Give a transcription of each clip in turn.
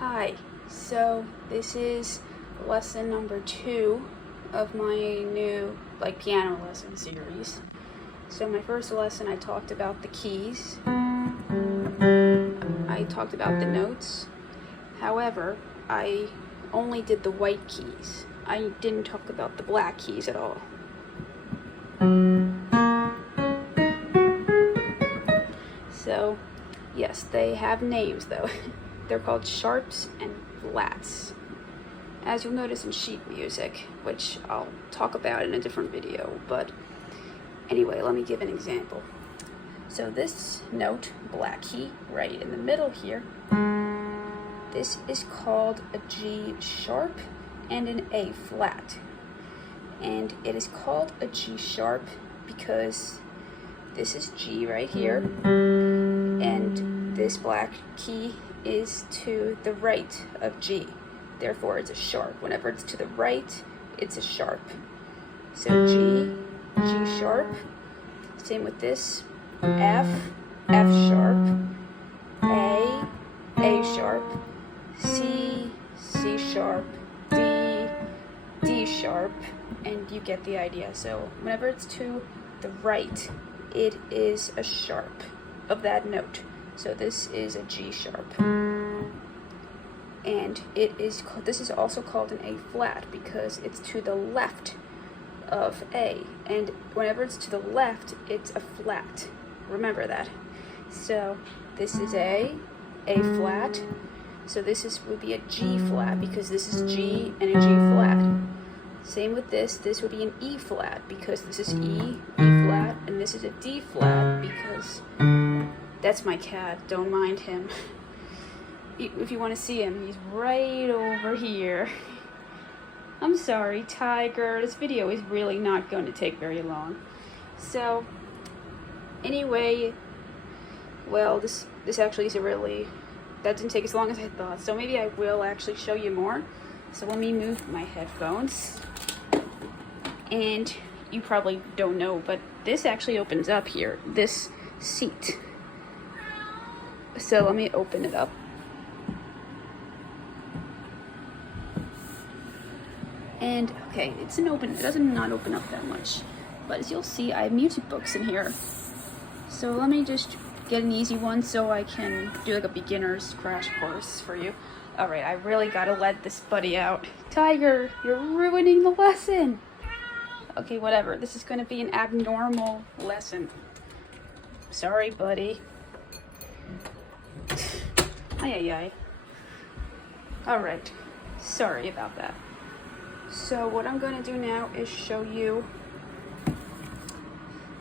Hi, so this is lesson number 2 of my new piano lesson series. So my first lesson I talked about the keys, I talked about the notes. However, I only did the white keys. I didn't talk about the black keys at all. So yes, they have names though. They're called sharps and flats, as you'll notice in sheet music, which I'll talk about in a different video. But anyway, let me give an example. So this note, black key, right in the middle here, this is called a G sharp and an A flat. And it is called a G sharp because this is G right here, and this black key is to the right of G. Therefore, it's a sharp. Whenever it's to the right, it's a sharp. So G, G sharp. Same with this. F, F sharp. A sharp. C, C sharp. D, D sharp. And you get the idea. So whenever it's to the right, it is a sharp of that note. So this is a G sharp. And this is also called an A flat because it's to the left of A. And whenever it's to the left, it's a flat. Remember that. So this is A flat. So this would be a G flat because this is G and a G flat. Same with this would be an E flat because this is E flat, and this is a D flat because that's my cat, don't mind him. If you want to see him, he's right over here. I'm sorry, Tiger, this video is really not going to take very long. So, anyway, well, this actually is that didn't take as long as I thought, so maybe I will actually show you more. So let me move my headphones. And you probably don't know, but this actually opens up here, this seat. So let me open it up. And okay, it doesn't not open up that much. But as you'll see, I have music books in here. So let me just get an easy one so I can do like a beginner's crash course for you. Alright, I really gotta let this buddy out. Tiger, you're ruining the lesson! Okay, whatever. This is gonna be an abnormal lesson. Sorry, buddy. Ay. Alright, sorry about that. So what I'm gonna do now is show you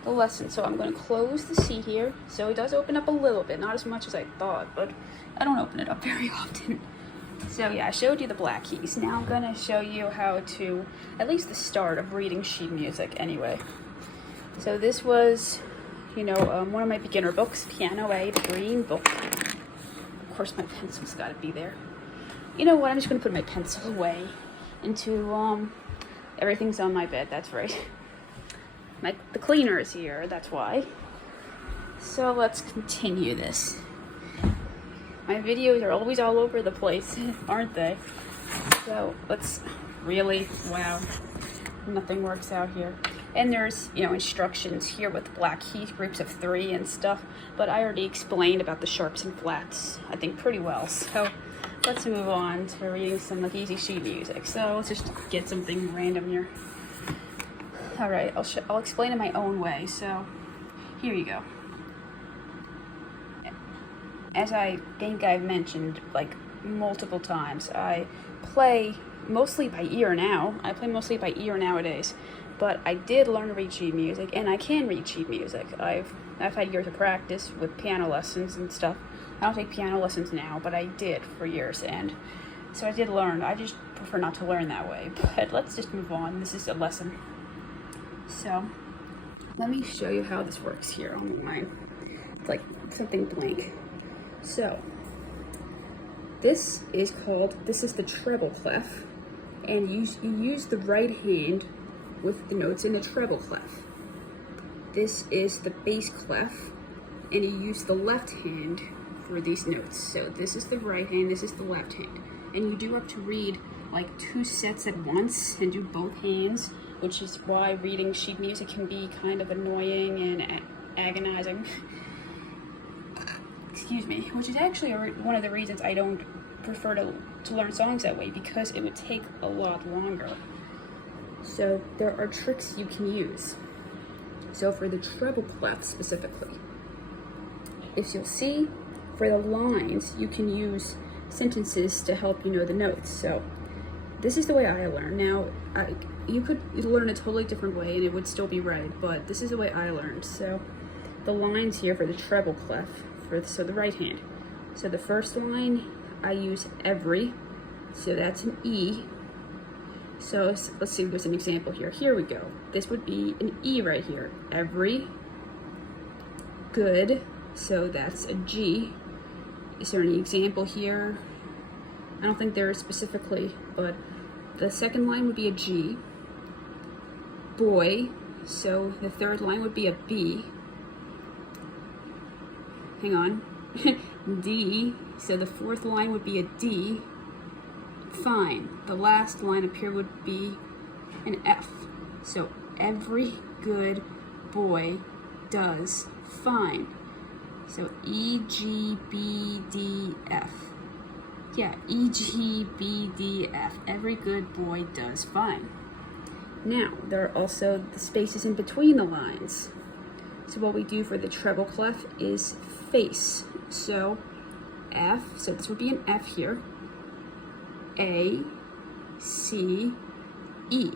the lesson. So I'm gonna close the C here. So it does open up a little bit, not as much as I thought, but I don't open it up very often. So yeah, I showed you the black keys. Now I'm gonna show you how to, at least the start of reading sheet music anyway. So this was, one of my beginner books, Piano A, the green book. Of course my pencil's gotta be there. You know what, I'm just gonna put my pencil away into, everything's on my bed, that's right. The cleaner is here, that's why. So let's continue this. My videos are always all over the place, aren't they? So wow, nothing works out here. And there's, instructions here with black keys, groups of 3 and stuff. But I already explained about the sharps and flats, I think, pretty well. So let's move on to reading some easy sheet music. So let's just get something random here. All right, I'll explain it my own way. So here you go. As I think I've mentioned multiple times, I play mostly by ear now. I play mostly by ear nowadays, but I did learn to read sheet music, and I can read sheet music. I've had years of practice with piano lessons and stuff. I don't take piano lessons now, but I did for years, and so I did learn. I just prefer not to learn that way. But let's just move on. This is a lesson. So let me show you how this works here on the line. It's like something blank. So this is the treble clef, and you use the right hand with the notes in the treble clef. This is the bass clef, and you use the left hand for these notes. So this is the right hand, this is the left hand. And you do have to read like 2 sets at once and do both hands, which is why reading sheet music can be kind of annoying and agonizing. Excuse me, which is actually one of the reasons I don't prefer to learn songs that way, because it would take a lot longer. So there are tricks you can use. So for the treble clef specifically, if you'll see, for the lines, you can use sentences to help you know the notes. So this is the way I learn. Now, you could learn a totally different way and it would still be right, but this is the way I learned. So the lines here for the treble clef, so the right hand. So the first line, I use every, so that's an E. So let's see, there's an example here. Here we go. This would be an E right here. Every, good, so that's a G. Is there any example here? I don't think there is specifically, but the second line would be a G. Boy, so the third line would be a B. Hang on. D, so the fourth line would be a D. Fine. The last line up here would be an F. So every good boy does fine. So E, G, B, D, F. Yeah, E, G, B, D, F. Every good boy does fine. Now, there are also the spaces in between the lines. So what we do for the treble clef is face. So F, so this would be an F here. A, C, E.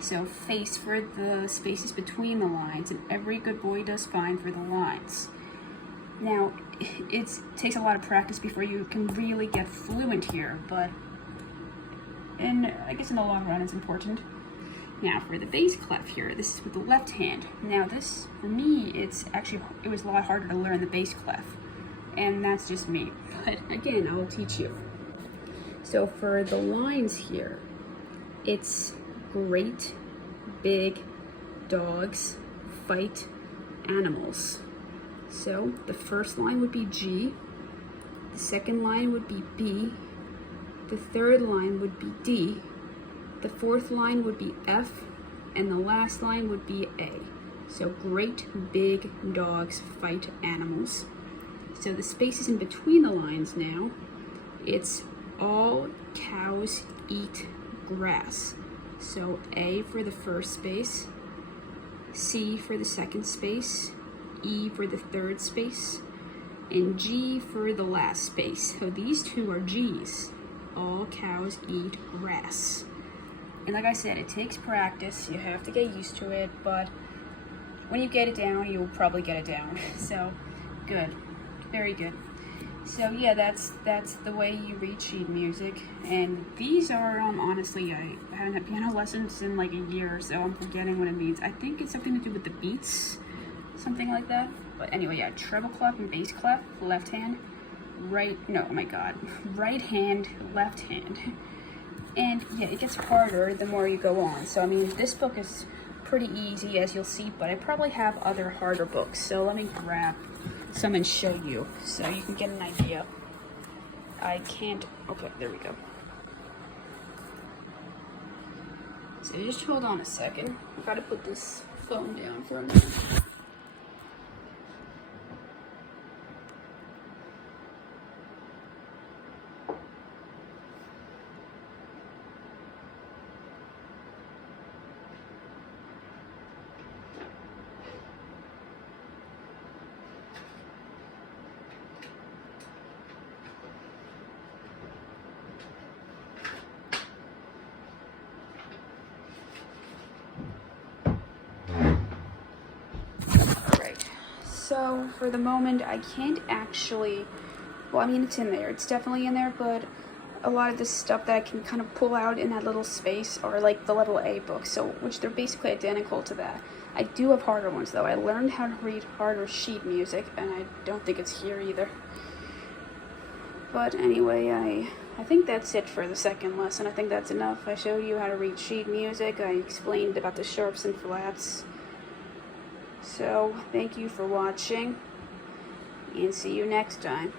So face for the spaces between the lines, and every good boy does fine for the lines. Now, it takes a lot of practice before you can really get fluent here, but I guess in the long run it's important. Now for the bass clef here, this is with the left hand. Now this, for me, it was a lot harder to learn the bass clef, and that's just me. But again, I will teach you. So for the lines here, it's great big dogs fight animals. So the first line would be G, the second line would be B, the third line would be D, the fourth line would be F, and the last line would be A. So great big dogs fight animals. So the spaces in between the lines now, it's all cows eat grass. So A for the first space, C for the second space, E for the third space, and G for the last space. So these two are G's. All cows eat grass. And like I said, it takes practice. You have to get used to it, but when you get it down, you'll probably get it down. So good, very good. So yeah, that's the way you read sheet music. And these are honestly, I haven't had piano lessons in like a year, so I'm forgetting what it means. I think it's something to do with the beats, something like that. But anyway, yeah, treble clef and bass clef, left hand, right hand, left hand. And yeah, it gets harder the more you go on. So I mean, this book is pretty easy, as you'll see, but I probably have other harder books. So let me grab some and show you so you can get an idea. I can't, okay, there we go. So just hold on a second. I've got to put this phone down for a minute. So for the moment, I can't actually, well, I mean, it's in there. It's definitely in there, but a lot of this stuff that I can kind of pull out in that little space are like the level A books, so which they're basically identical to that. I do have harder ones, though. I learned how to read harder sheet music, and I don't think it's here either. But anyway, I think that's it for the second lesson. I think that's enough. I showed you how to read sheet music. I explained about the sharps and flats. So, thank you for watching, and see you next time.